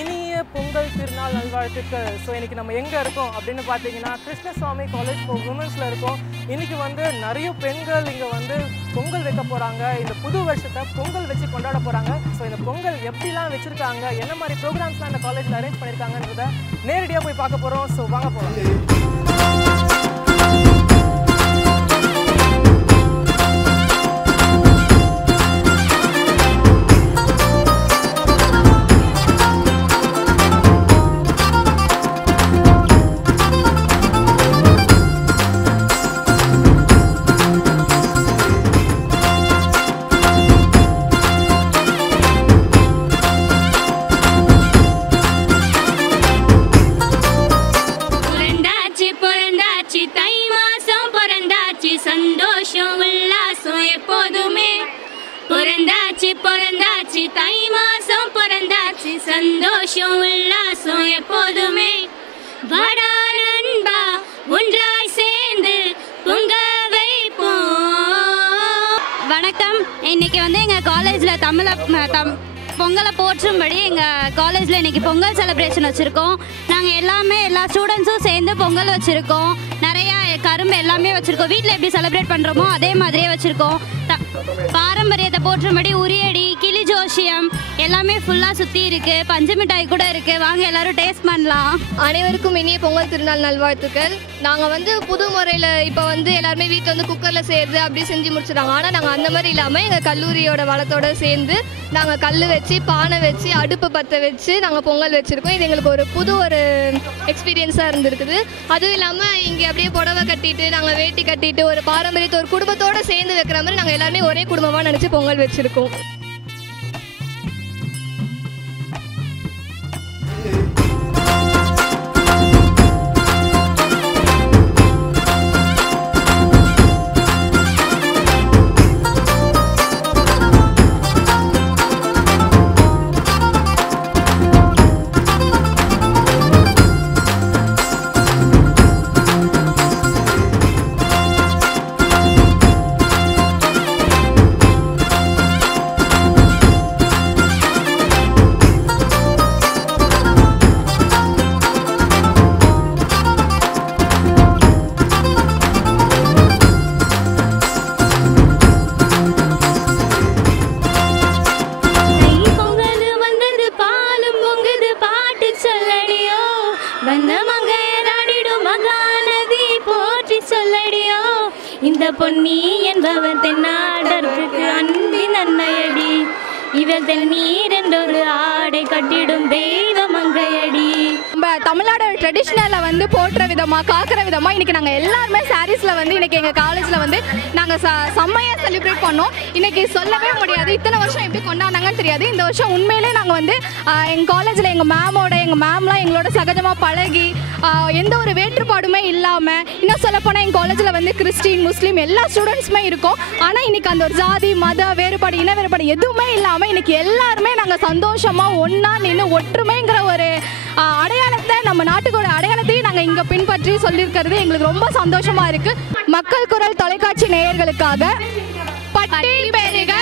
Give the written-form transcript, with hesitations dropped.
இனிய பொங்கல் திருநாள் நல்வாழ்த்துக்கள். ஸோ இன்றைக்கி நம்ம எங்கே இருக்கோம் அப்படின்னு பார்த்தீங்கன்னா கிருஷ்ணசுவாமி காலேஜ் ஃபார் உமன்ஸில் இருக்கோம். இன்றைக்கி வந்து நிறைய பெண்கள் இங்கே வந்து பொங்கல் வைக்க போகிறாங்க. இந்த புது வருஷத்தை பொங்கல் வச்சு கொண்டாட போகிறாங்க. ஸோ இந்த பொங்கல் எப்படிலாம் வச்சுருக்காங்க, என்ன மாதிரி ப்ரோக்ராம்ஸ்லாம் இந்த காலேஜில் அரேஞ்ச் பண்ணியிருக்காங்கன்றதை நேரடியாக போய் பார்க்க போகிறோம். ஸோ வாங்க போகலாம். சந்தோஷம் உல்லாசம் எப்போதுமே வாடா நண்பா ஒன்றாய் சேர்ந்து பொங்க வைப்போம். வணக்கம். இன்னைக்கு வந்து எங்கள் காலேஜில் பொங்கலை போற்றும்படி எங்கள் காலேஜில் இன்றைக்கி பொங்கல் செலிப்ரேஷன் வச்சுருக்கோம். நாங்கள் எல்லா ஸ்டூடெண்ட்ஸும் சேர்ந்து பொங்கல் வச்சுருக்கோம். நிறையா கரும்பு எல்லாமே வச்சுருக்கோம். வீட்டில் எப்படி செலிப்ரேட் பண்ணுறோமோ அதே மாதிரியே வச்சுருக்கோம். பாரம்பரியத்தை போற்றும்படி உரியடி, கிளி ஜோஷியம் எல்லாமே ஃபுல்லாக சுற்றி இருக்குது. பஞ்சு மிட்டாய் கூட இருக்குது. வாங்க எல்லோரும் டேஸ்ட் பண்ணலாம். அனைவருக்கும் இனிய பொங்கல் திருநாள் நல்வாழ்த்துக்கள். நாங்கள் வந்து புது முறையில் இப்போ வந்து எல்லாருமே வீட்டில் வந்து குக்கரில் செய்கிறது அப்படி செஞ்சு முடிச்சிடுறாங்க. ஆனால் நாங்கள் அந்த மாதிரி இல்லாமல் எங்கள் கல்லூரியோட வளத்தோடு சேர்ந்து நாங்கள் கல் வச்சு, பானை வச்சு, அடுப்பு பற்ற வச்சு நாங்கள் பொங்கல் வச்சுருக்கோம். இது எங்களுக்கு ஒரு எக்ஸ்பீரியன்ஸாக இருந்திருக்குது. அதுவும் இல்லாமல் இங்கே அப்படியே புடவை கட்டிட்டு நாங்கள் வேட்டி கட்டிட்டு ஒரு பாரம்பரியத்தை ஒரு குடும்பத்தோடு சேர்ந்து வைக்கிற மாதிரி நாங்கள் எல்லாருமே ஒரே குடும்பமாக நினச்சி பொங்கல் வச்சுருக்கோம். இந்த பொன்னி என்பவன் தென்னாடற்கு அன்பின் அன்னையடி, இவள் தென்னீர் என்றொரு ஆடை கட்டிடும் தெய்வ மங்கையடி. நம்ம தமிழ்நாடு ட்ரெடிஷ்னலில் வந்து போற்ற விதமாக காக்கிற விதமாக இன்றைக்கி நாங்கள் எல்லாருமே சாரீஸில் வந்து இன்றைக்கி எங்கள் காலேஜில் வந்து நாங்கள் செம்மையாக செலிப்ரேட் பண்ணோம். இன்றைக்கி சொல்லவே முடியாது இத்தனை வருஷம் எப்படி கொண்டாடினாங்கன்னு தெரியாது. இந்த வருஷம் உண்மையிலே நாங்கள் வந்து எங்கள் காலேஜில் எங்கள் மேம்லாம் எங்களோட சகஜமாக பழகி எந்த ஒரு வேற்றுப்பாடுமே இல்லாமல், இன்னும் சொல்லப்போனால் எங்கள் காலேஜில் வந்து கிறிஸ்டின், முஸ்லீம் எல்லா ஸ்டூடெண்ட்ஸுமே இருக்கோம். ஆனால் இன்றைக்கி அந்த ஒரு ஜாதி, மத வேறுபாடு, இன வேறுபாடு எதுவுமே இல்லாமல் இன்றைக்கி எல்லாருமே நாங்கள் சந்தோஷமாக ஒன்றா நின்று ஒற்றுமைங்கிற ஒரு அடையாளத்தை, நம்ம நாட்டுக்கோட அடையாளத்தையும் நாங்கள் இங்கே பின்பற்றி சொல்லியிருக்கிறது எங்களுக்கு ரொம்ப சந்தோஷமாக இருக்குது. மக்கள் குரல் தொலைக்காட்சி நேயர்களுக்காக பட்டி பெருக